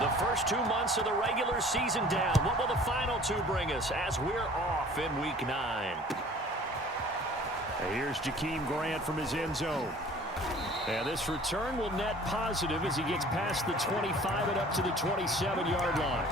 The first 2 months of the regular season down. What will the final two bring us as we're off in Week 9? Here's Jakeem Grant from his end zone. And this return will net positive as he gets past the 25 and up to the 27-yard line.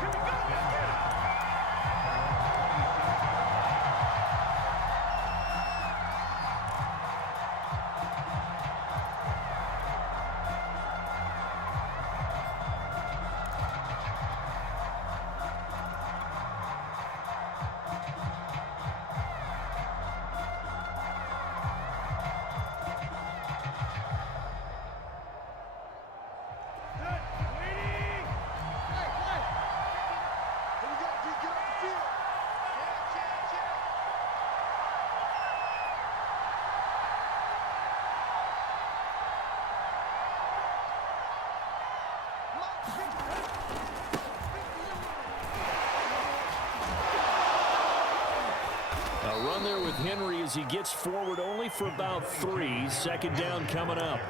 A run there with Henry as he gets forward only for about 3. Second down coming up.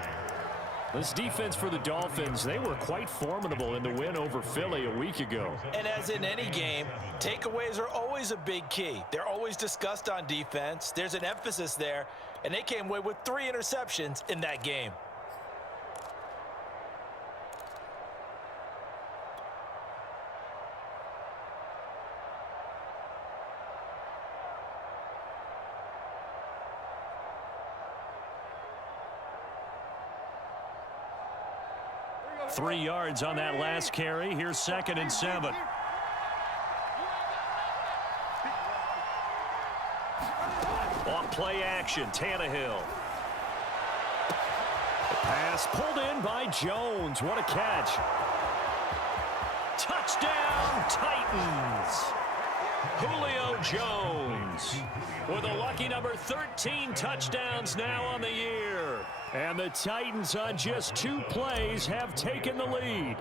This defense for the Dolphins, they were quite formidable in the win over Philly a week ago. And as in any game, takeaways are always a big key. They're always discussed on defense. There's an emphasis there, and they came away with 3 interceptions in that game. Three yards on that last carry. Here's 2nd and 7. On play action, Tannehill. Pass pulled in by Jones. What a catch. Touchdown, Titans. Julio Jones with a lucky number 13 touchdowns now on the year. And the Titans on just 2 plays have taken the lead.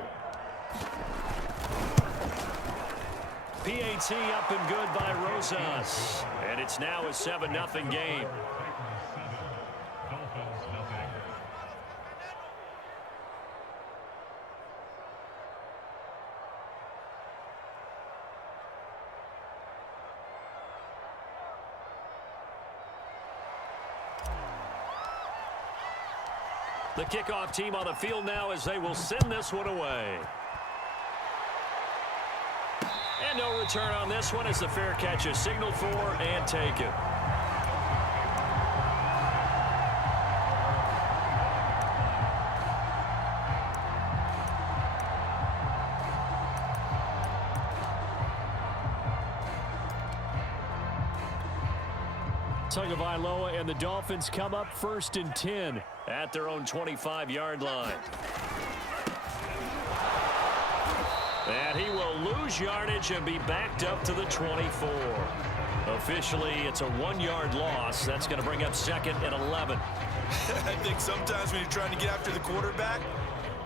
PAT up and good by Rosas. And it's now a 7-0 game. The kickoff team on the field now as they will send this one away. And no return on this one as the fair catch is signaled for and taken. Tagovailoa and the Dolphins come up 1st and 10 at their own 25-yard line. And he will lose yardage and be backed up to the 24. Officially, it's a 1-yard loss. That's going to bring up 2nd and 11. I think sometimes when you're trying to get after the quarterback,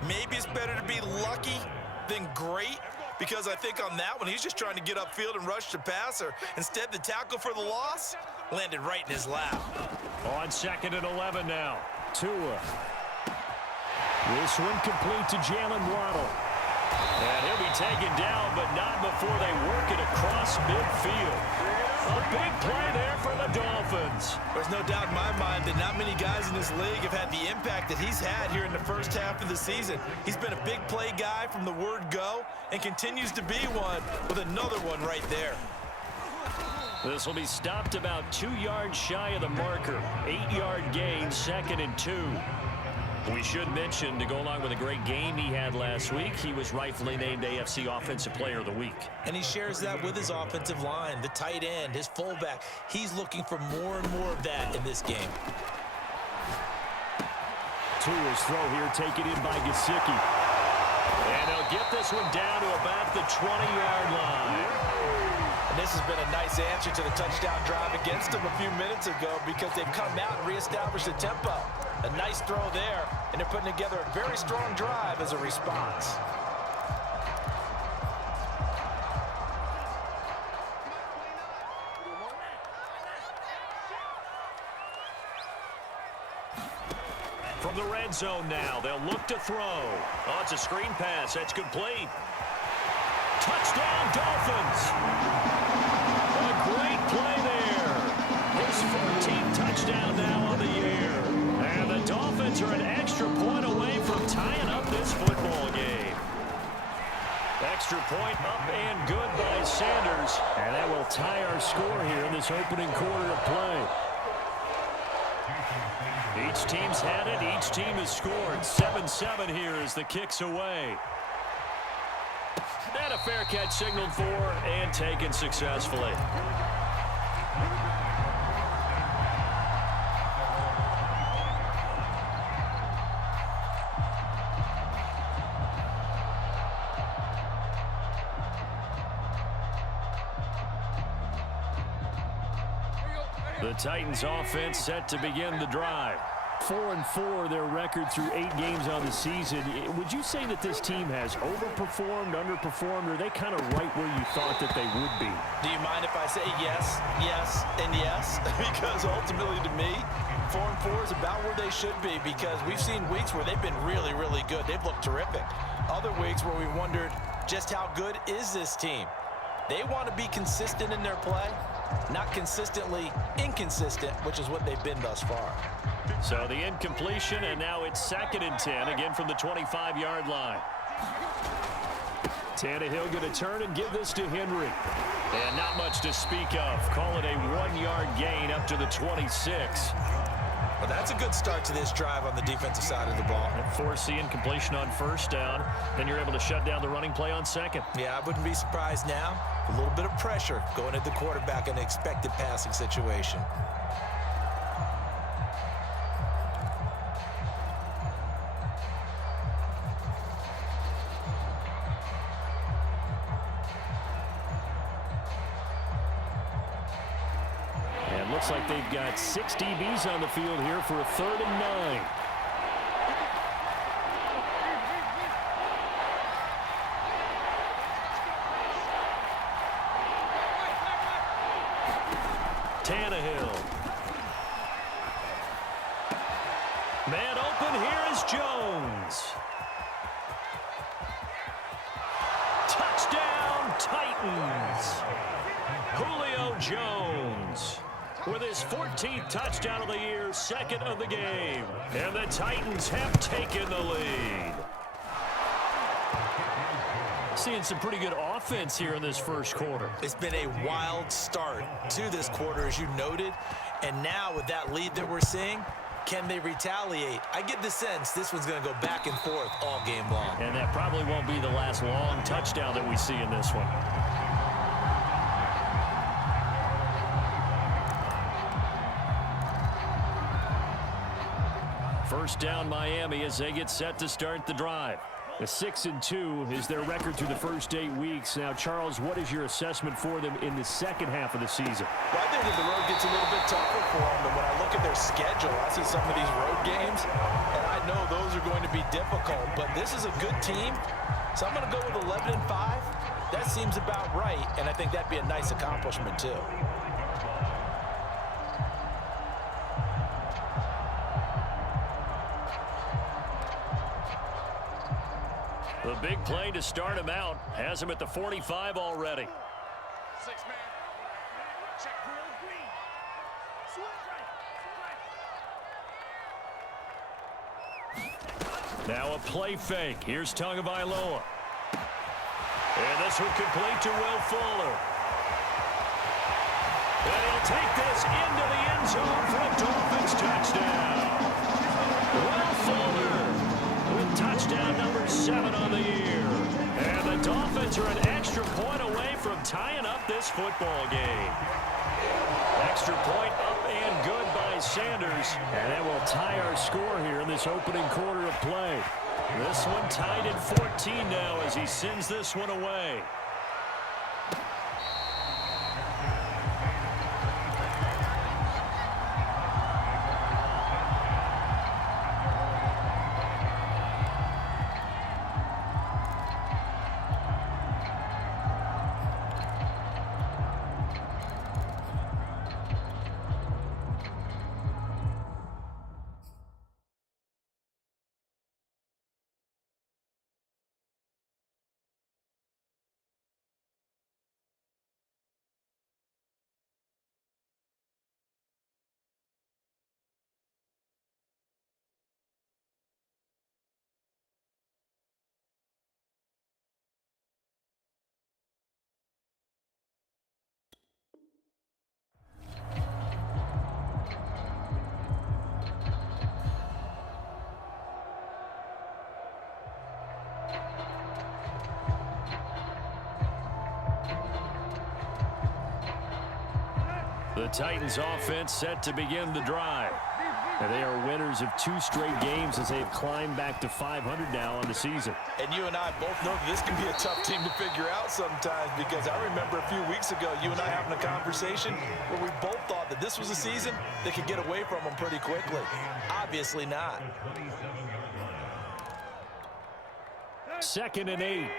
maybe it's better to be lucky than great. Because I think on that one, he's just trying to get upfield and rush the passer. Instead, the tackle for the loss landed right in his lap. On 2nd and 11 now. Tua. This one complete to Jalen Waddle. And he'll be taken down, but not before they work it across midfield. A big play there for the Dolphins. There's no doubt in my mind that not many guys in this league have had the impact that he's had here in the first half of the season. He's been a big play guy from the word go and continues to be one with another one right there. This will be stopped about 2 yards shy of the marker. 8-yard gain, 2nd and 2. We should mention, to go along with a great game he had last week, he was rightfully named AFC Offensive Player of the Week. And he shares that with his offensive line, the tight end, his fullback. He's looking for more and more of that in this game. Tua's throw here taken in by Gesicki. And he'll get this one down to about the 20-yard line. And this has been a nice answer to the touchdown drive against them a few minutes ago because they've come out and reestablished the tempo. A nice throw there, and they're putting together a very strong drive as a response. From the red zone now, they'll look to throw. Oh, it's a screen pass. That's complete. Touchdown, Dolphins. A great play there. His 14th touchdown now on the year. And the Dolphins are an extra point away from tying up this football game. Extra point up and good by Sanders. And that will tie our score here in this opening quarter of play. Each team's had it. Each team has scored. 7-7 here as the kick's away. And a fair catch signaled for and taken successfully. The Titans offense set to begin the drive. 4-4 their record through 8 games on the season. Would you say that this team has overperformed, underperformed, or are they kind of right where you thought that they would be? Do you mind if I say yes, yes, and yes? Because ultimately to me, 4-4 is about where they should be, because we've seen weeks where they've been really, really good. They've looked terrific. Other weeks where we wondered just how good is this team? They want to be consistent in their play, not consistently inconsistent, which is what they've been thus far. So the incompletion, and now it's 2nd and 10, again from the 25-yard line. Tannehill going to turn and give this to Henry. And not much to speak of. Call it a 1-yard gain up to the 26. Well, that's a good start to this drive on the defensive side of the ball. And force the incompletion on 1st down. Then you're able to shut down the running play on 2nd. Yeah, I wouldn't be surprised now. A little bit of pressure going at the quarterback in an expected passing situation. And looks like they've got 6 DBs on the field here for a 3rd and 9. Tannehill. Man open, here is Jones. Touchdown, Titans. Julio Jones with his 14th touchdown of the year, 2nd of the game. And the Titans have taken the lead. Seeing some pretty good offense here in this first quarter. It's been a wild start to this quarter, as you noted. And now with that lead that we're seeing, can they retaliate? I get the sense this one's going to go back and forth all game long. And that probably won't be the last long touchdown that we see in this one. First down Miami as they get set to start the drive. The 6-2 is their record through the first 8 weeks. Now, Charles, what is your assessment for them in the second half of the season? Well, I think that the road gets a little bit tougher for them, but when I look at their schedule, I see some of these road games, and I know those are going to be difficult, but this is a good team, so I'm going to go with 11-5. That seems about right, and I think that'd be a nice accomplishment, too. The big play to start him out has him at the 45 already. 6-man. Check real green. Switch right. Now a play fake. Here's Tagovailoa. And this one complete to Will Fuller. And he'll take this into the end zone for a Dolphins touchdown. Will Fuller with touchdown number 7 on the year. And the Dolphins are an extra point away from tying up this football game. Extra point up and good by Sanders. And that will tie our score here in this opening quarter of play. This one tied at 14 now as he sends this one away. The Titans offense set to begin the drive. And they are winners of 2 straight games as they've climbed back to 500 now on the season. And you and I both know that this can be a tough team to figure out sometimes, because I remember a few weeks ago you and I having a conversation where we both thought that this was a season that could get away from them pretty quickly. Obviously not. 2nd and 8.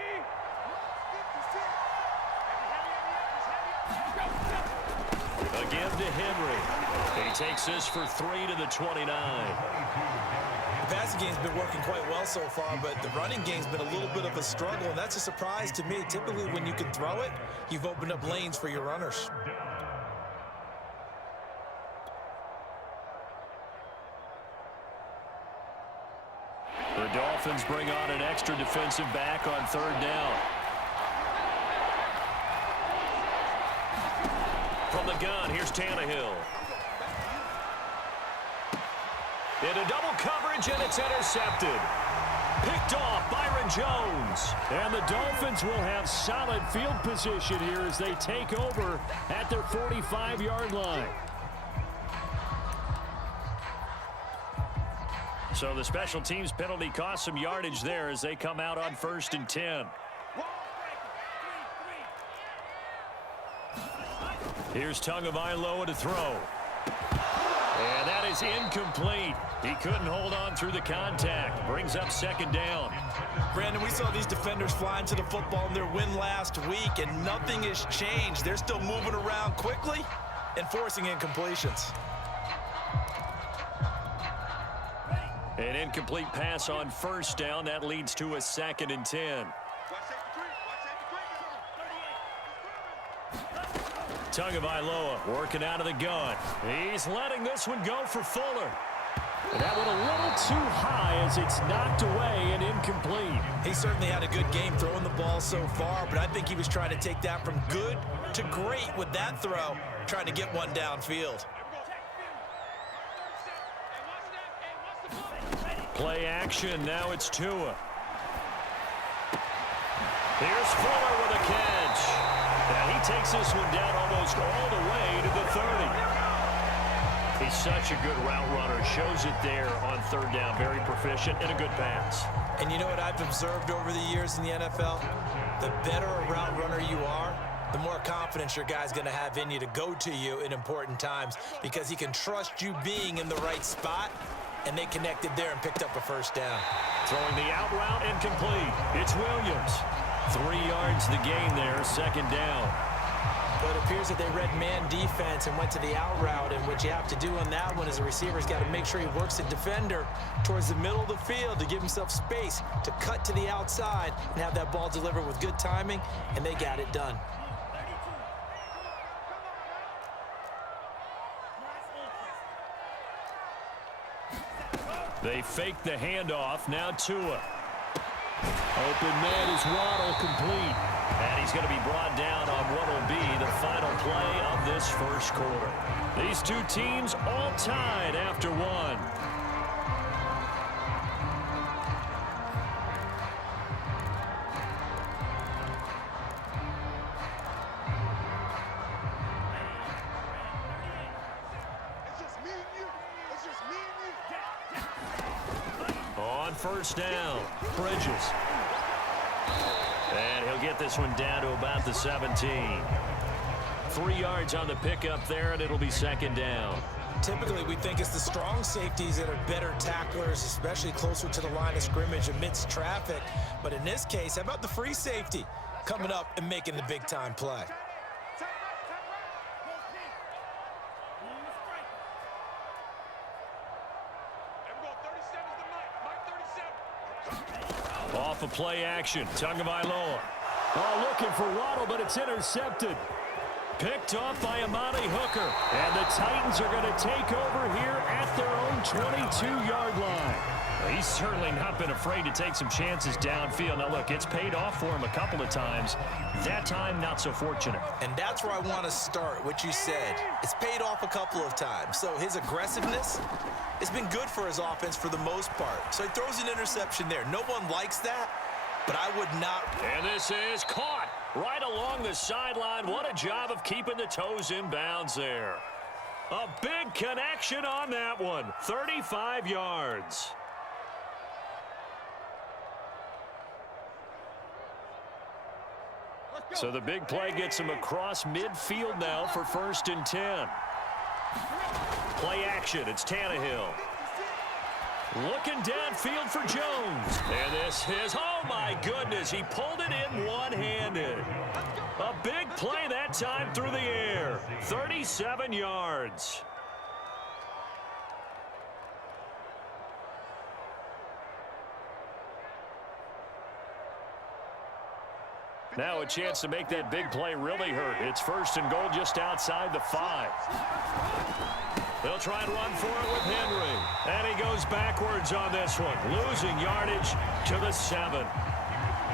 Again to Henry. He takes this for 3 to the 29. The passing game's been working quite well so far, but the running game's been a little bit of a struggle, and that's a surprise to me. Typically, when you can throw it, you've opened up lanes for your runners. The Dolphins bring on an extra defensive back on 3rd down. From the gun, here's Tannehill. Into double coverage, and it's intercepted. Picked off Byron Jones. And the Dolphins will have solid field position here as they take over at their 45-yard line. So the special teams penalty cost some yardage there as they come out on 1st and 10. Here's Tagovailoa to throw. And that is incomplete. He couldn't hold on through the contact. Brings up 2nd down. Brandon, we saw these defenders flying to the football in their win last week, and nothing has changed. They're still moving around quickly and forcing incompletions. An incomplete pass on 1st down. That leads to a 2nd and 10. Tagovailoa working out of the gun. He's letting this one go for Fuller. That one a little too high as it's knocked away and incomplete. He certainly had a good game throwing the ball so far, but I think he was trying to take that from good to great with that throw, trying to get one downfield. Play action. Now it's Tua. Here's Fuller with a catch. And he takes this one down almost all the way to the 30. He's such a good route runner. Shows it there on 3rd down. Very proficient and a good pass. And you know what I've observed over the years in the NFL? The better a route runner you are, the more confidence your guy's going to have in you to go to you in important times, because he can trust you being in the right spot, and they connected there and picked up a 1st down. Throwing the out route incomplete. It's Williams. 3 yards the gain there, 2nd down. But it appears that they read man defense and went to the out route, and what you have to do on that one is the receiver's got to make sure he works the defender towards the middle of the field to give himself space to cut to the outside and have that ball delivered with good timing, and they got it done. They fake the handoff. Now Tua. Open man is Waddle, complete. And he's going to be brought down on what will be the final play of this 1st quarter. These 2 teams all tied after 1. On 1st down, Bridges. And he'll get this one down to about the 17. 3 yards on the pickup there, and it'll be 2nd down. Typically, we think it's the strong safeties that are better tacklers, especially closer to the line of scrimmage amidst traffic. But in this case, how about the free safety coming up and making the big-time play? Off of play action, Tagovailoa. Oh, looking for Waddle, but it's intercepted. Picked off by Amani Hooker. And the Titans are going to take over here at their own 22-yard line. He's certainly not been afraid to take some chances downfield. Now, look, it's paid off for him a couple of times. That time, not so fortunate. And that's where I want to start, what you said. It's paid off a couple of times. So his aggressiveness has been good for his offense for the most part. So he throws an interception there. No one likes that, but I would not. And this is caught. Right along the sideline. What a job of keeping the toes in bounds there. A big connection on that one. 35 yards. So the big play gets him across midfield now for 1st and 10. Play action. It's Tannehill. Looking downfield for Jones. And this is, oh my goodness, he pulled it in one-handed. A big play that time through the air. 37 yards. Now a chance to make that big play really hurt. It's 1st and goal just outside the 5. They'll try and run for it with Henry. And he goes backwards on this one, losing yardage to the 7.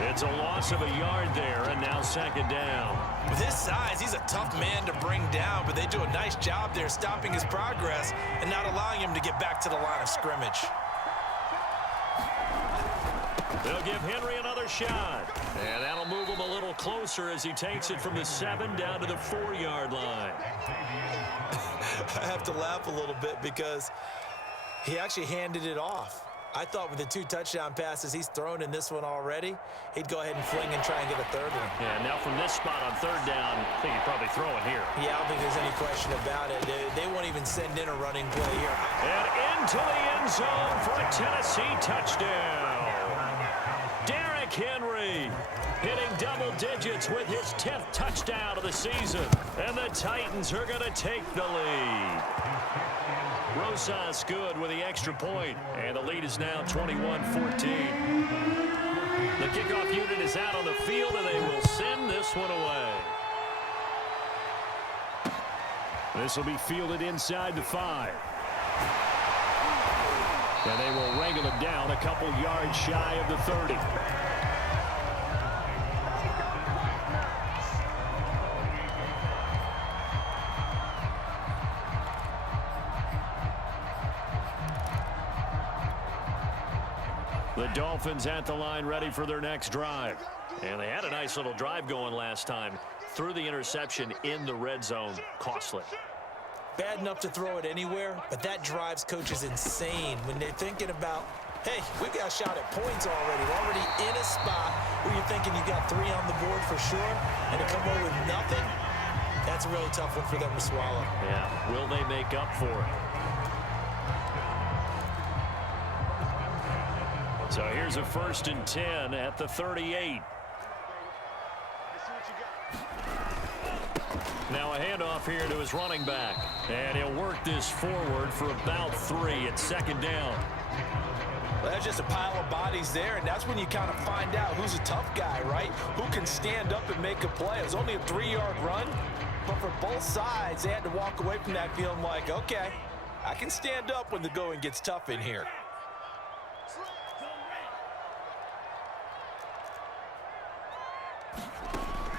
It's a loss of a yard there, and now 2nd down. With his size, he's a tough man to bring down, but they do a nice job there stopping his progress and not allowing him to get back to the line of scrimmage. They'll give Henry another shot. And that'll move him a little closer as he takes it from the 7 down to the 4-yard line. I have to laugh a little bit because he actually handed it off. I thought with the 2 touchdown passes he's thrown in this one already, he'd go ahead and fling and try and get a 3rd one. Yeah, now from this spot on 3rd down, I think he'd probably throw it here. Yeah, I don't think there's any question about it. They won't even send in a running play here. And into the end zone for a Tennessee touchdown. Derrick Henry hitting double digits with his 10th touchdown of the season. And the Titans are going to take the lead. Rosas good with the extra point, and the lead is now 21-14. The kickoff unit is out on the field, and they will send this one away. This will be fielded inside the 5. And they will wrangle him down a couple yards shy of the 30. The Dolphins at the line ready for their next drive. And they had a nice little drive going last time. Threw the interception in the red zone. Costly. Bad enough to throw it anywhere, but that drives coaches insane when they're thinking about, hey, we've got a shot at points already. We're already in a spot where you're thinking you got 3 on the board for sure, and to come away with nothing, that's a really tough one for them to swallow. Yeah, will they make up for it? So here's a 1st and 10 at the 38. Now a handoff here to his running back. And he'll work this forward for about 3 at 2nd down. Well, that's just a pile of bodies there, and that's when you kind of find out who's a tough guy, right? Who can stand up and make a play. It was only a 3-yard run, but for both sides, they had to walk away from that feeling like, okay, I can stand up when the going gets tough in here.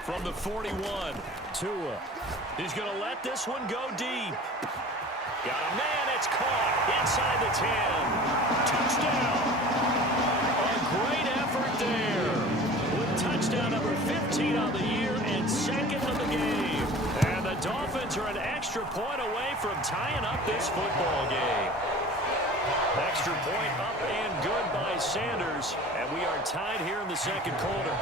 From the 41, Tua. He's going to let this one go deep. Got a man, it's caught inside the 10. Touchdown. A great effort there. With touchdown number 15 on the year and 2nd of the game. And the Dolphins are an extra point away from tying up this football game. Extra point up and good by Sanders. And we are tied here in the 2nd quarter.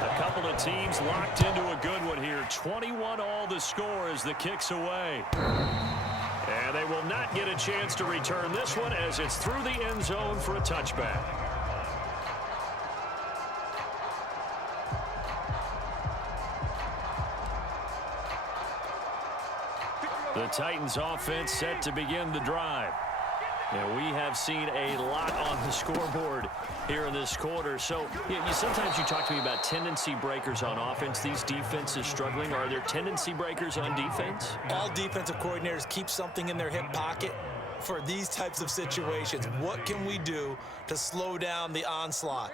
A couple of teams locked into a good one here. 21 all the score as the kick's away. And they will not get a chance to return this one as it's through the end zone for a touchback. The Titans offense set to begin the drive. And we have seen a lot on the scoreboard here in this quarter. So sometimes you talk to me about tendency breakers on offense. These defenses struggling. Are there tendency breakers on defense? All defensive coordinators keep something in their hip pocket for these types of situations. What can we do to slow down the onslaught?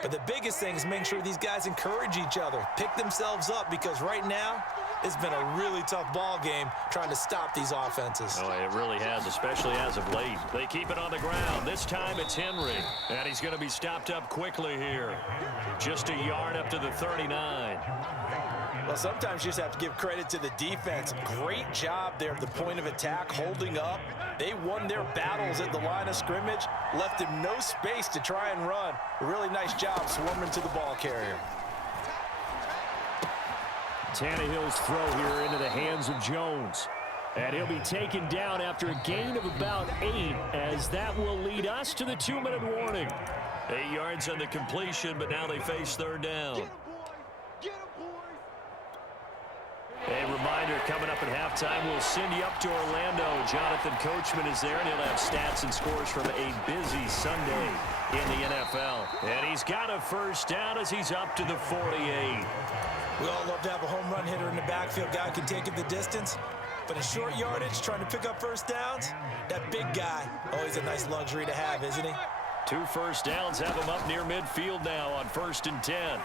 But the biggest thing is making sure these guys encourage each other, pick themselves up, because right now It's been a really tough ball game trying to stop these offenses. Oh, it really has, especially as of late. They keep it on the ground. This time it's Henry. And he's going to be stopped up quickly here. Just a yard up to the 39. Well, sometimes you just have to give credit to the defense. Great job there at the point of attack, holding up. They won their battles at the line of scrimmage, left him no space to try and run. A really nice job swarming to the ball carrier. Tannehill's throw here into the hands of Jones. And he'll be taken down after a gain of about 8, as that will lead us to the 2-minute warning. 8 yards on the completion, but now they face third down. A reminder coming up at halftime, we'll send you up to Orlando. Jonathan Coachman is there, and he'll have stats and scores from a busy Sunday in the NFL. And he's got a first down as he's up to the 48. We all love to have a home run hitter in the backfield. Guy can take it the distance. But in short yardage, trying to pick up first downs, that big guy, always a nice luxury to have, isn't he? 2 first downs have him up near midfield now on 1st and 10.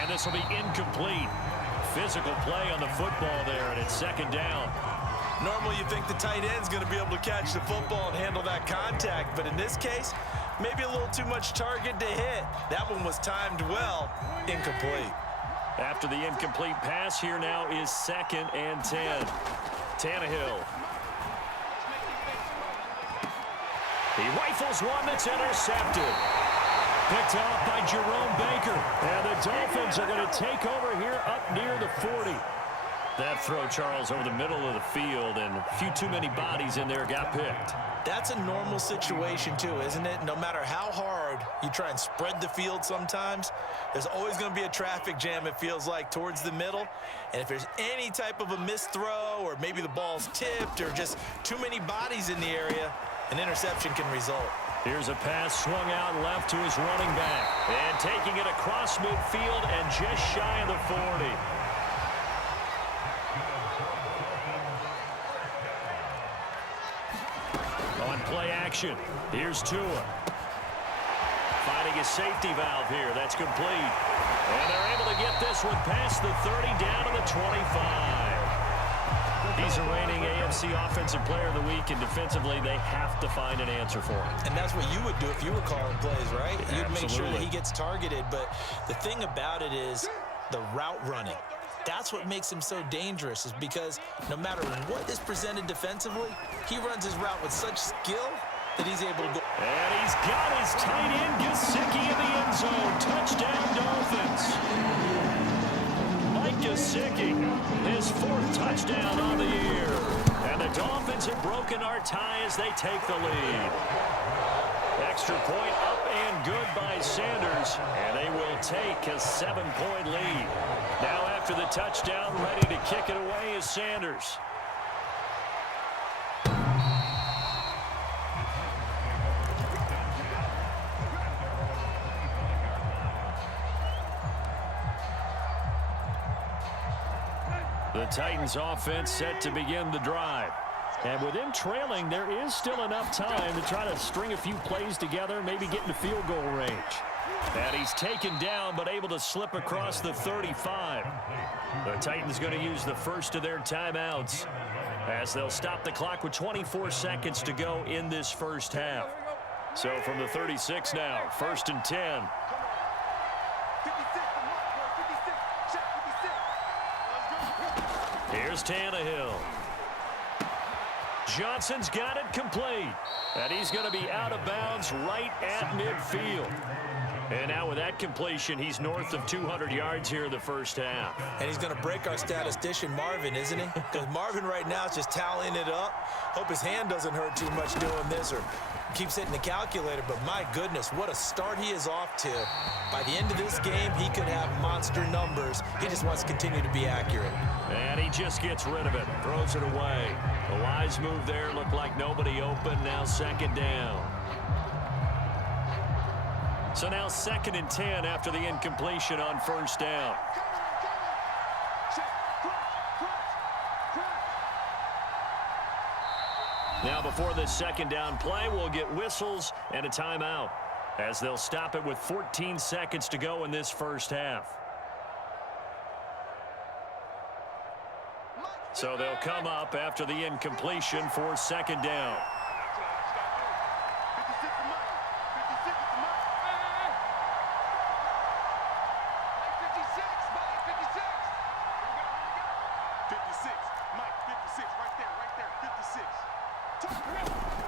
And this will be incomplete. Physical play on the football there, and it's 2nd down. Normally you think the tight end's going to be able to catch the football and handle that contact, but in this case, maybe a little too much target to hit. That one was timed well. Incomplete. After the incomplete pass, here now is 2nd and 10. Tannehill. He rifles one that's intercepted. Picked off by Jerome Baker. And the Dolphins are going to take over here up near the 40. That throw, Charles, over the middle of the field, and a few too many bodies in there got picked. That's a normal situation, too, isn't it? No matter how hard you try and spread the field sometimes, there's always going to be a traffic jam, it feels like, towards the middle. And if there's any type of a missed throw, or maybe the ball's tipped, or just too many bodies in the area, an interception can result. Here's a pass swung out left to his running back. And taking it across midfield and just shy of the 40. On play action, here's Tua. Finding a safety valve here. That's complete. And they're able to get this one past the 30 down to the 25. He's a reigning AFC Offensive Player of the Week, and defensively, they have to find an answer for him. And that's what you would do if you were calling plays, right? Yeah, you'd make sure that absolutely. he gets targeted. But the thing about it is the route running. That's what makes him so dangerous, is because no matter what is presented defensively, he runs his route with such skill that he's able to go. And he's got his tight end, Gesicki, in the end zone. Touchdown, Dolphins. Mike Gesicki, his 4th touchdown on the year. And the Dolphins have broken our tie as they take the lead. Extra point up and good by Sanders, and they will take a 7-point lead. Now after the touchdown, ready to kick it away is Sanders. The Titans offense set to begin the drive. And with them trailing, there is still enough time to try to string a few plays together, maybe get into field goal range. And he's taken down, but able to slip across the 35. The Titans going to use the first of their timeouts as they'll stop the clock with 24 seconds to go in this first half. So from the 36 now, 1st and 10. Here's Tannehill. Johnson's got it complete. And he's going to be out of bounds right at midfield. And now with that completion, he's north of 200 yards here in the first half. And he's going to break our statistician, Marvin, isn't he? Because Marvin right now is just tallying it up. Hope his hand doesn't hurt too much doing this or keeps hitting the calculator. But my goodness, what a start he is off to. By the end of this game, he could have monster numbers. He just wants to continue to be accurate. And he just gets rid of it, throws it away. A wise move there, looked like nobody open. Now 2nd down. So now 2nd and 10 after the incompletion on 1st down. Now before this 2nd down play, we'll get whistles and a timeout as they'll stop it with 14 seconds to go in this first half. So they'll come up after the incompletion for second down.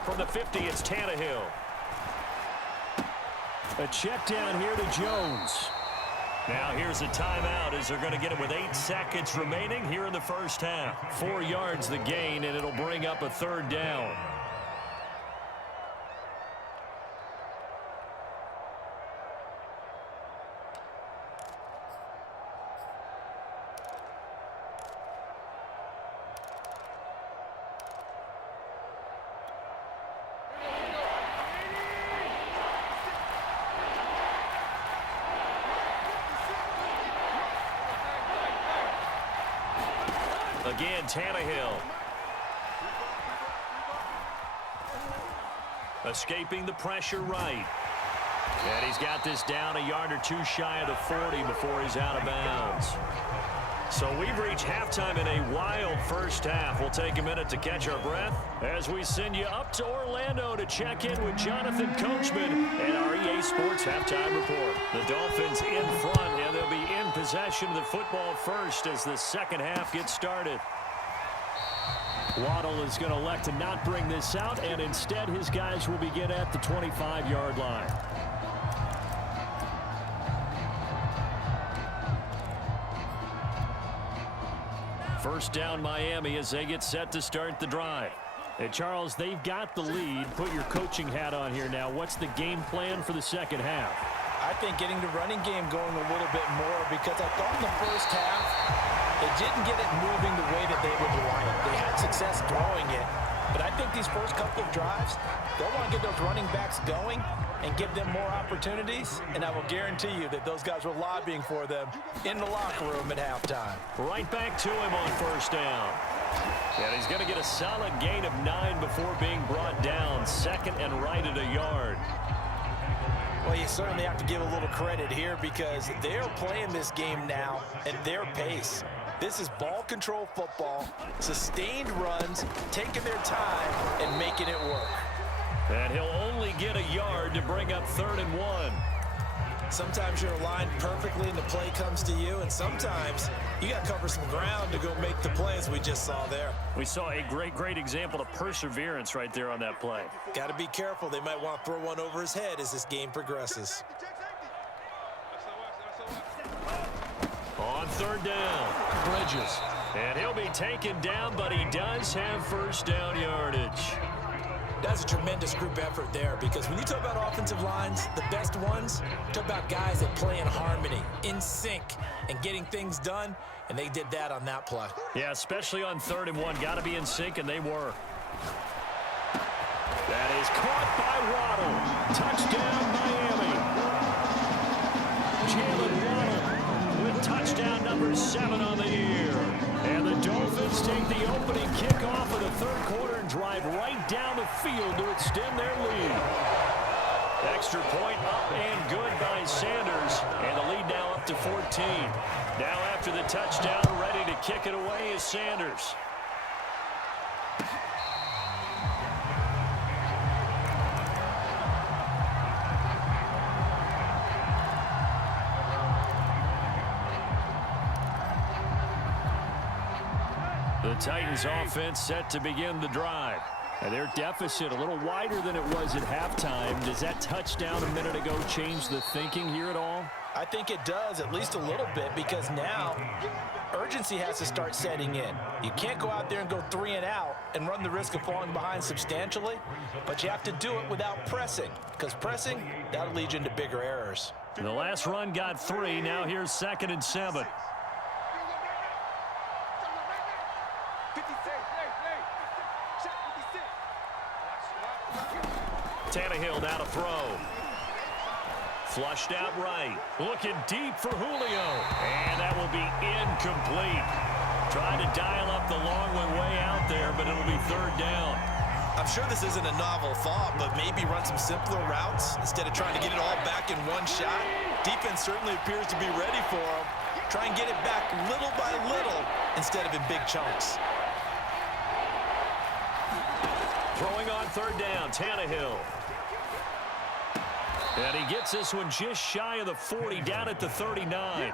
From the 50, it's Tannehill. A check down here to Jones. Now here's a timeout as they're going to get it with 8 seconds remaining here in the first half. 4 yards the gain, and it'll bring up a third down. Again, Tannehill. Escaping the pressure right. And he's got this down a yard or 2 shy of the 40 before he's out of bounds. So we've reached halftime in a wild first half. We'll take a minute to catch our breath as we send you up to Orlando to check in with Jonathan Coachman and our EA Sports Halftime Report. The Dolphins in front, and they'll be in possession of the football first as the second half gets started. Waddle is going to elect to not bring this out, and instead his guys will begin at the 25-yard line. First down Miami as they get set to start the drive. And Charles, they've got the lead. Put your coaching hat on here now. What's the game plan for the second half? I think getting the running game going a little bit more, because I thought in the first half they didn't get it moving the way that they would like. They had success throwing it, but I think these first couple of drives, they'll want to get those running backs going and give them more opportunities, and I will guarantee you that those guys were lobbying for them in the locker room at halftime. Right back to him on first down. And he's going to get a solid gain of 9 before being brought down. Second and right at a yard. Well, you certainly have to give a little credit here because they're playing this game now at their pace. This is ball control football, sustained runs, taking their time and making it work. And he'll only get a yard to bring up 3rd and 1. Sometimes you're aligned perfectly and the play comes to you, and sometimes you got to cover some ground to go make the play, as we just saw there. We saw a great example of perseverance right there on that play. Got to be careful. They might want to throw one over his head as this game progresses. On 3rd down, Bridges. And he'll be taken down, but he does have first down yardage. That's a tremendous group effort there, because when you talk about offensive lines, the best ones, talk about guys that play in harmony, in sync, and getting things done, and they did that on that play. Yeah, especially on 3rd and 1. Got to be in sync, and they were. That is caught by Waddle. Touchdown, Miami. Jalen Waddle with touchdown number 7 on the year. And the Dolphins take the opening kickoff of the 3rd quarter and drive right down the field to extend their lead. Extra point up and good by Sanders. And the lead now up to 14. Now after the touchdown, ready to kick it away is Sanders. The Titans offense set to begin the drive. And their deficit a little wider than it was at halftime. Does that touchdown a minute ago change the thinking here at all? I think it does, at least a little bit, because now urgency has to start setting in. You can't go out there and go 3 and out and run the risk of falling behind substantially, but you have to do it without pressing, because pressing, that'll lead you into bigger errors. And the last run got 3. Now here's 2nd and 7. Tannehill now to throw. Flushed out right. Looking deep for Julio. And that will be incomplete. Trying to dial up the long way out there, but it'll be 3rd down. I'm sure this isn't a novel thought, but maybe run some simpler routes instead of trying to get it all back in one shot. Defense certainly appears to be ready for him. Try and get it back little by little instead of in big chunks. third down. Tannehill. And he gets this one just shy of the 40, down at the 39.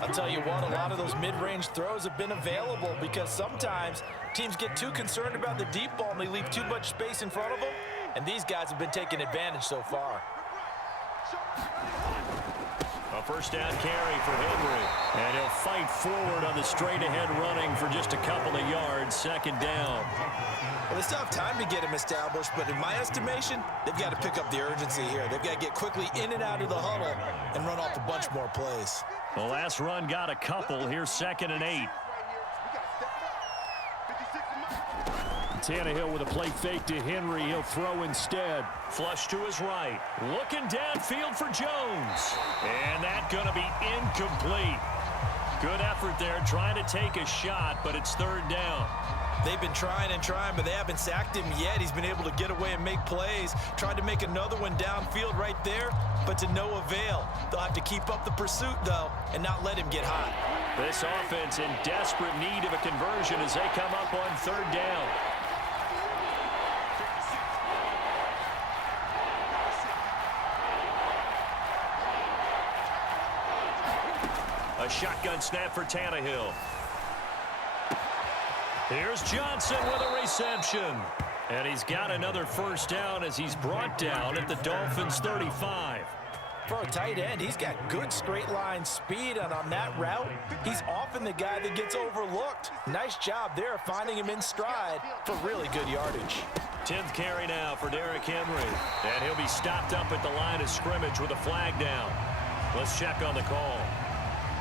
I'll tell you what, a lot of those mid-range throws have been available because sometimes teams get too concerned about the deep ball and they leave too much space in front of them, and these guys have been taking advantage so far. A first down carry for Henry. And he'll fight forward on the straight-ahead running for just a couple of yards. Second down. Well, they still have time to get him established, but in my estimation, they've got to pick up the urgency here. They've got to get quickly in and out of the huddle and run off a bunch more plays. The last run got a couple. Here's 2nd and 8. Tannehill with a play fake to Henry. He'll throw instead. Flush to his right. Looking downfield for Jones. And that's going to be incomplete. Good effort there, trying to take a shot, but it's third down. They've been trying and trying, but they haven't sacked him yet. He's been able to get away and make plays. Tried to make another one downfield right there, but to no avail. They'll have to keep up the pursuit, though, and not let him get hot. This offense in desperate need of a conversion as they come up on third down. A shotgun snap for Tannehill. Here's Johnson with a reception. And he's got another first down as he's brought down at the Dolphins' 35. For a tight end, he's got good straight line speed, and on that route, he's often the guy that gets overlooked. Nice job there finding him in stride for really good yardage. 10th carry now for Derrick Henry. And he'll be stopped up at the line of scrimmage with a flag down. Let's check on the call.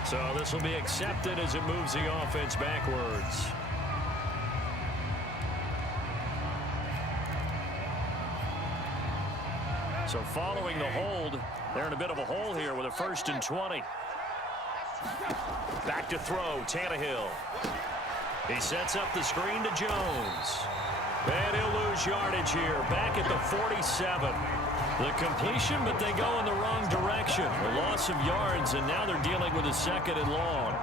So this will be accepted as it moves the offense backwards. So following the hold, they're in a bit of a hole here with a 1st and 20. Back to throw, Tannehill. He sets up the screen to Jones. And he'll lose yardage here, back at the 47. The completion, but they go in the wrong direction. A loss of yards, and now they're dealing with a 2nd and long.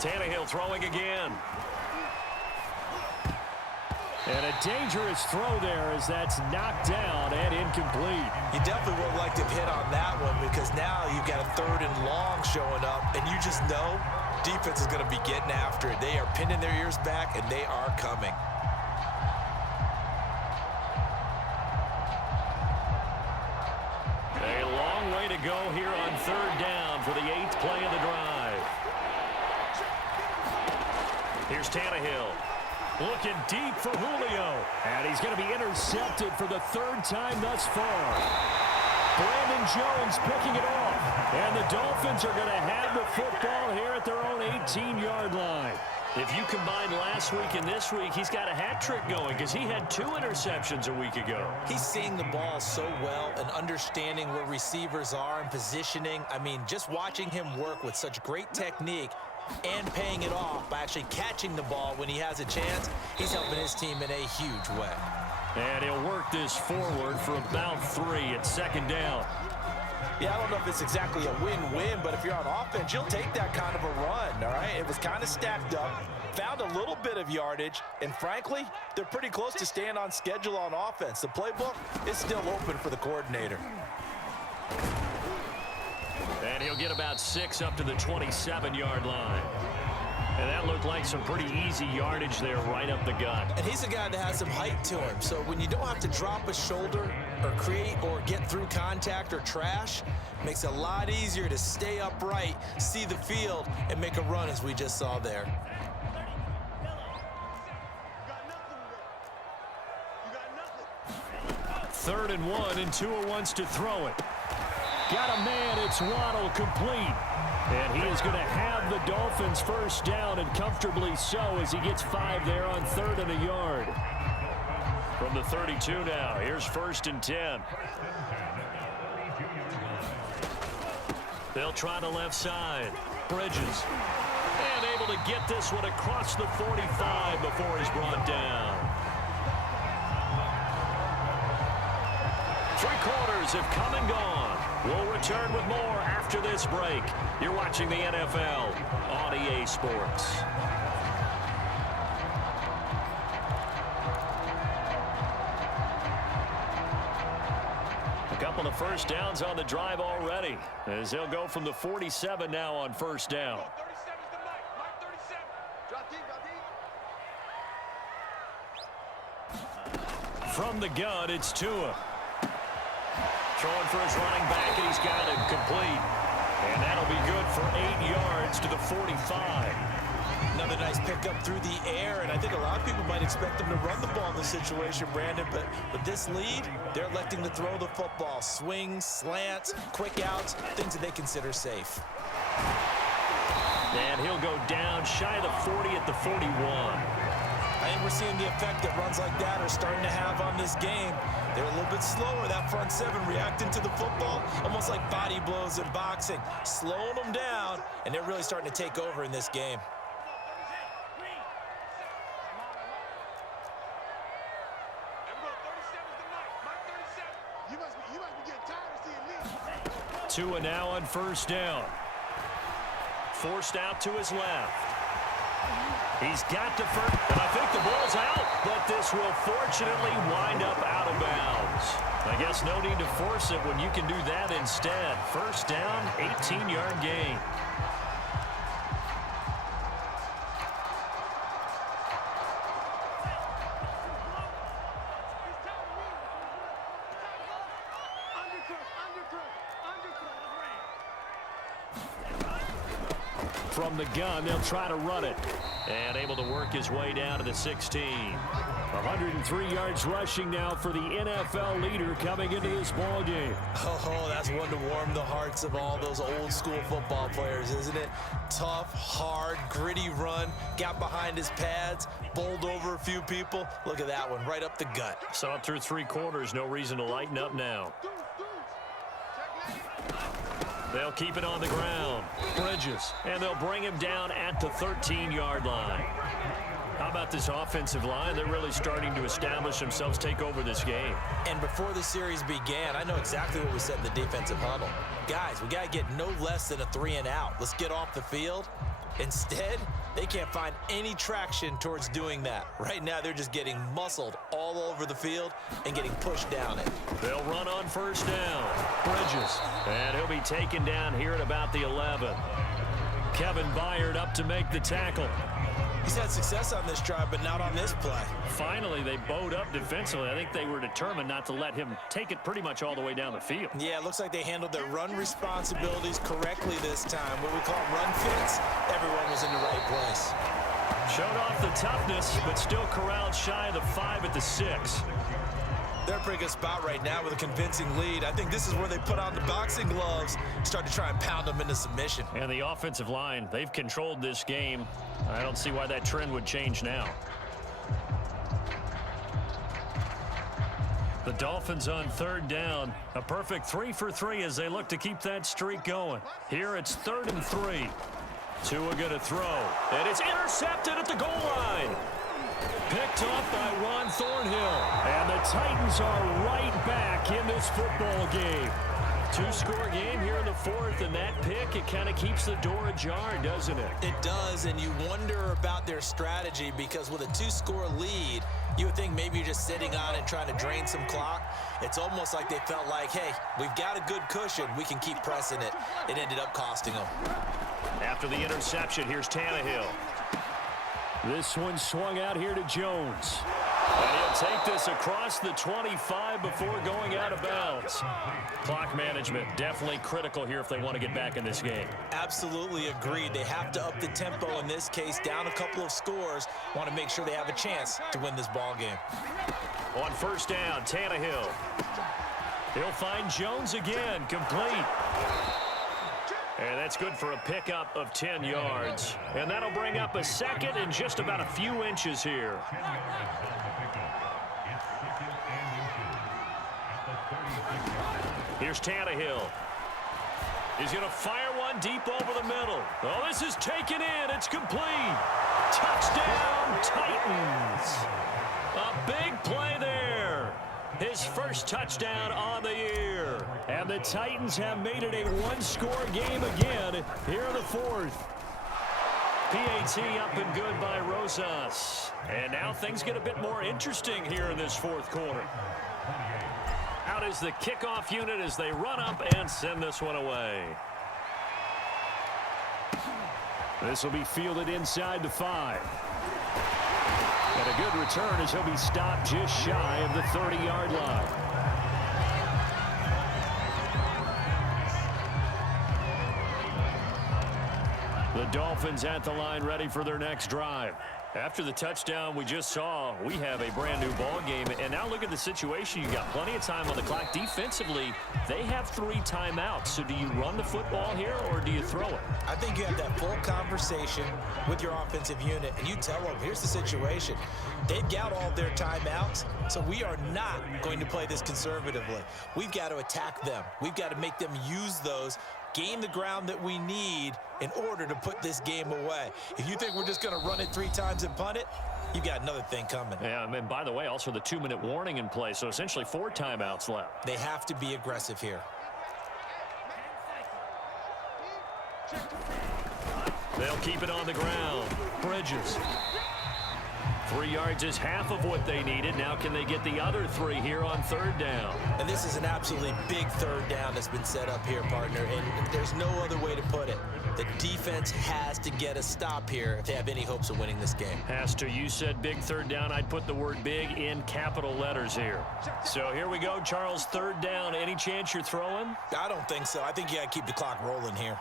Tannehill throwing again. And a dangerous throw there as that's knocked down and incomplete. You definitely would have liked to hit on that one because now you've got a 3rd and long showing up, and you just know defense is going to be getting after it. They are pinning their ears back, and they are coming. A long way to go here on 3rd down for the 8th play of the drive. Here's Tannehill. Looking deep for Julio. And he's going to be intercepted for the 3rd time thus far. Brandon Jones picking it off. And the Dolphins are going to have the football here at their own 18-yard line. If you combine last week and this week, he's got a hat trick going because he had 2 interceptions a week ago. He's seeing the ball so well and understanding where receivers are and positioning. I mean, just watching him work with such great technique and paying it off by actually catching the ball when he has a chance, he's helping his team in a huge way. And he'll work this forward for about 3 at 2nd down. Yeah, I don't know if it's exactly a win-win, but if you're on offense, you'll take that kind of a run, all right? It was kind of stacked up, found a little bit of yardage, and frankly, they're pretty close to staying on schedule on offense. The playbook is still open for the coordinator. And he'll get about 6 up to the 27-yard line. And that looked like some pretty easy yardage there right up the gut. And he's a guy that has some height to him, so when you don't have to drop a shoulder or create or get through contact or trash, makes it a lot easier to stay upright, see the field, and make a run as we just saw there. 3rd and 1, and Tua wants to throw it. Got a man, it's Waddle, complete. And he is going to have the Dolphins first down, and comfortably so as he gets 5 there on 3rd and a yard. From the 32 now, here's 1st and 10. They'll try the left side. Bridges. And able to get this one across the 45 before he's brought down. 3 quarters have come and gone. We'll return with more after this break. You're watching the NFL on EA Sports. A couple of first downs on the drive already, as they'll go from the 47 now on first down. From the gun, it's Tua. Throwing for his running back, and he's got it complete. And that'll be good for 8 yards to the 45. Another nice pickup through the air, and I think a lot of people might expect them to run the ball in this situation, Brandon, but with this lead, they're electing to throw the football. Swings, slants, quick outs, things that they consider safe. And he'll go down shy of the 40 at the 41. I think we're seeing the effect that runs like that are starting to have on this game. They're a little bit slower, that front seven, reacting to the football, almost like body blows in boxing, slowing them down, and they're really starting to take over in this game. Tua now on first down. Forced out to his left. He's got to first, and I think the ball's out, but this will fortunately wind up out of bounds. I guess no need to force it when you can do that instead. First down, 18-yard gain. From the gun, they'll try to run it. And able to work his way down to the 16. 103 yards rushing now for the NFL leader coming into this ball game. Oh, that's one to warm the hearts of all those old school football players, isn't it? Tough, hard, gritty run, got behind his pads, bowled over a few people. Look at that one, right up the gut. Saw it through 3 quarters, no reason to lighten up now. They'll keep it on the ground. Bridges. And they'll bring him down at the 13-yard line. How about this offensive line? They're really starting to establish themselves, take over this game. And before the series began, I know exactly what we said in the defensive huddle. Guys, we got to get no less than a 3 and out. Let's get off the field. Instead, they can't find any traction towards doing that. Right now, they're just getting muscled all over the field and getting pushed down it. They'll run on first down. Bridges. And he'll be taken down here at about the 11. Kevin Byard up to make the tackle. He's had success on this drive, but not on this play. Finally, they bowed up defensively. I think they were determined not to let him take it pretty much all the way down the field. Yeah, it looks like they handled their run responsibilities correctly this time. What we call run fits, everyone was in the right place. Showed off the toughness, but still corralled shy of the 5 at the 6. They're in a pretty good spot right now with a convincing lead. I think this is where they put on the boxing gloves, start to try and pound them into submission. And the offensive line, they've controlled this game. I don't see why that trend would change now. The Dolphins on third down. A perfect 3 for 3 as they look to keep that streak going. Here it's 3rd and 3. Tua gonna throw. And it's intercepted at the goal line. Picked off by Ron Thornhill. And the Titans are right back in this football game. 2-score game here in the 4th, and that pick, it kind of keeps the door ajar, doesn't it? It does, and you wonder about their strategy because with a 2-score lead, you would think maybe you're just sitting on it trying to drain some clock. It's almost like they felt like, hey, we've got a good cushion. We can keep pressing it. It ended up costing them. After the interception, here's Tannehill. This one swung out here to Jones. And he'll take this across the 25 before going out of bounds. Clock management definitely critical here if they want to get back in this game. Absolutely agreed. They have to up the tempo in this case, down a couple of scores. Want to make sure they have a chance to win this ball game. On first down, Tannehill. He'll find Jones again, complete. And that's good for a pickup of 10 yards. And that'll bring up a second and just about a few inches here. Here's Tannehill. He's going to fire one deep over the middle. Oh, this is taken in. It's complete. Touchdown, Titans. A big play there. His first touchdown on the year. And the Titans have made it a one-score game again here in the fourth. PAT up and good by Rosas. And now things get a bit more interesting here in this fourth quarter. Out is the kickoff unit as they run up and send this one away. This will be fielded inside the 5. And a good return as he'll be stopped just shy of the 30-yard line. The Dolphins at the line ready for their next drive. After the touchdown we just saw, we have a brand new ball game. And now look at the situation. You got plenty of time on the clock. Defensively, they have 3 timeouts. So do you run the football here or do you throw it? I think you have that full conversation with your offensive unit, and you tell them, here's the situation. They've got all their timeouts, so we are not going to play this conservatively. We've got to attack them. We've got to make them use those, gain the ground that we need in order to put this game away. If you think we're just going to run it 3 times and punt it, you got another thing coming. Yeah, and by the way, also the 2-minute warning in play, so essentially 4 timeouts left. They have to be aggressive here. They'll keep it on the ground. Bridges. 3 yards is half of what they needed. Now can they get the other 3 here on 3rd down? And this is an absolutely big 3rd down that's been set up here, partner, and there's no other way to put it. The defense has to get a stop here if they have any hopes of winning this game. Has to. You said big 3rd down. I'd put the word big in capital letters here. So here we go, Charles, 3rd down. Any chance you're throwing? I don't think so. I think you got to keep the clock rolling here.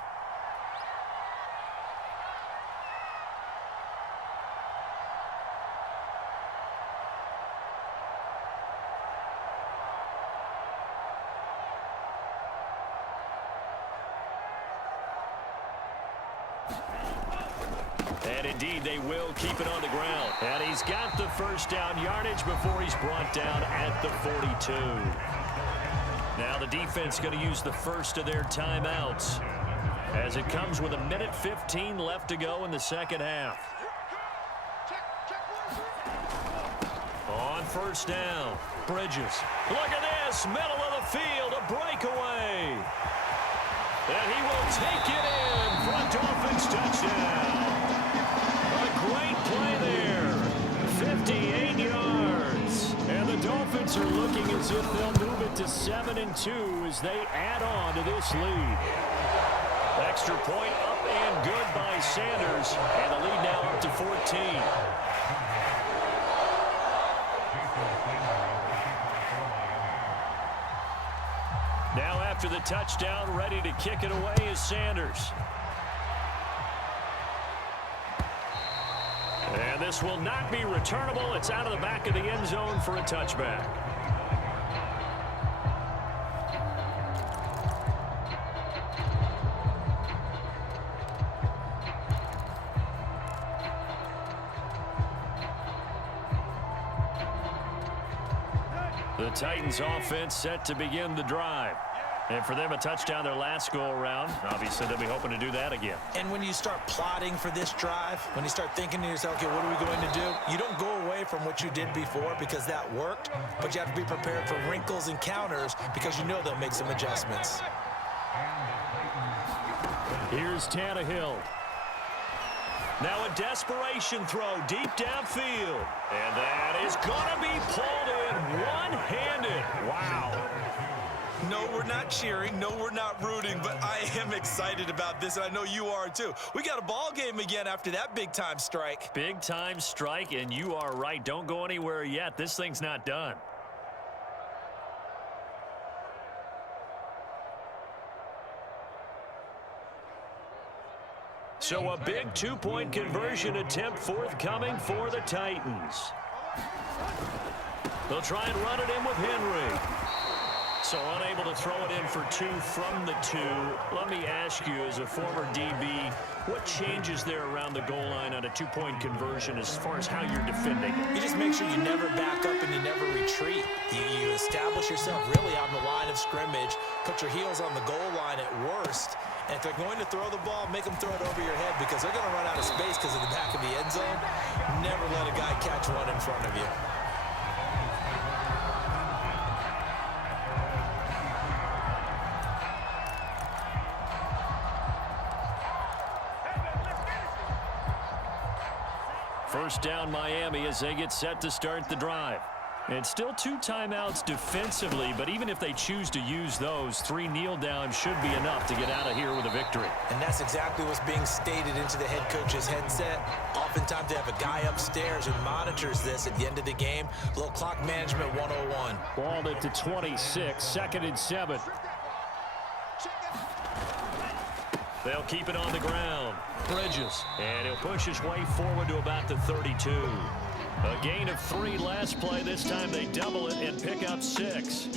And indeed, they will keep it on the ground. And he's got the 1st down yardage before he's brought down at the 42. Now the defense going to use the first of their timeouts as it comes with 1:15 left to go in the second half. On 1st down, Bridges. Look at this, middle of the field, a breakaway. And he will take it in for a Dolphins touchdown. Great play there. 58 yards. And the Dolphins are looking as if they'll move it to 7-2 as they add on to this lead. Extra point up and good by Sanders. And the lead now up to 14. Now after the touchdown, ready to kick it away is Sanders. And this will not be returnable. It's out of the back of the end zone for a touchback. The Titans offense set to begin the drive. And for them, a touchdown their last go-around. Obviously, they'll be hoping to do that again. And when you start plotting for this drive, when you start thinking to yourself, okay, what are we going to do? You don't go away from what you did before because that worked, but you have to be prepared for wrinkles and counters because you know they'll make some adjustments. Here's Tannehill. Now a desperation throw deep downfield. And that is going to be pulled in one-handed. Wow. No, we're not cheering. No, we're not rooting, but I am excited about this, and I know you are too. We got a ball game again after that big-time strike. Big-time strike, and you are right. Don't go anywhere yet. This thing's not done. So a big 2-point conversion attempt forthcoming for the Titans. They'll try and run it in with Henry. So unable to throw it in for 2 from the 2. Let me ask you, as a former DB, what changes there around the goal line on a 2-point conversion as far as how you're defending it? You just make sure you never back up and you never retreat. You establish yourself really on the line of scrimmage, put your heels on the goal line at worst, and if they're going to throw the ball, make them throw it over your head because they're going to run out of space because of the back of the end zone. Never let a guy catch one in front of you. First down Miami as they get set to start the drive. And still 2 timeouts defensively, but even if they choose to use those, 3 kneel downs should be enough to get out of here with a victory. And that's exactly what's being stated into the head coach's headset. Oftentimes they have a guy upstairs who monitors this at the end of the game. A little clock management 101. Balled it to 26, 2nd and 7. They'll keep it on the ground. Bridges. And he'll push his way forward to about the 32. A gain of 3 last play. This time they double it and pick up 6.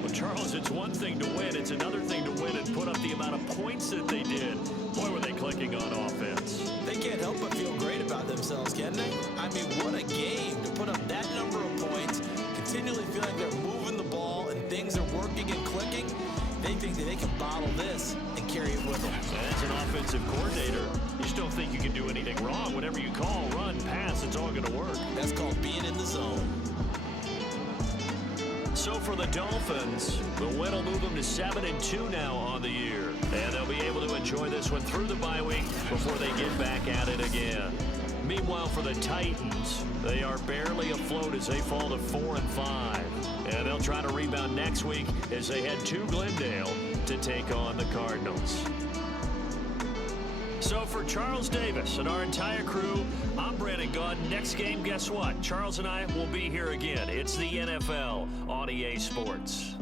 Well, Charles, it's one thing to win. It's another thing to win and put up the amount of points that they did. Boy, were they clicking on offense. They can't help but feel great about themselves, can they? I mean, what a game to put up that number of points, continually feeling they're moving the ball and things are working and clicking. They think that they can bottle this and carry it with them. As an offensive coordinator, you just don't think you can do anything wrong. Whatever you call, run, pass, it's all going to work. That's called being in the zone. So for the Dolphins, the win will move them to 7-2 now on the year. And they'll be able to enjoy this one through the bye week before they get back at it again. Meanwhile, for the Titans, they are barely afloat as they fall to 4-5. And they'll try to rebound next week as they head to Glendale to take on the Cardinals. So for Charles Davis and our entire crew, I'm Brandon Gunn. Next game, guess what? Charles and I will be here again. It's the NFL on EA Sports.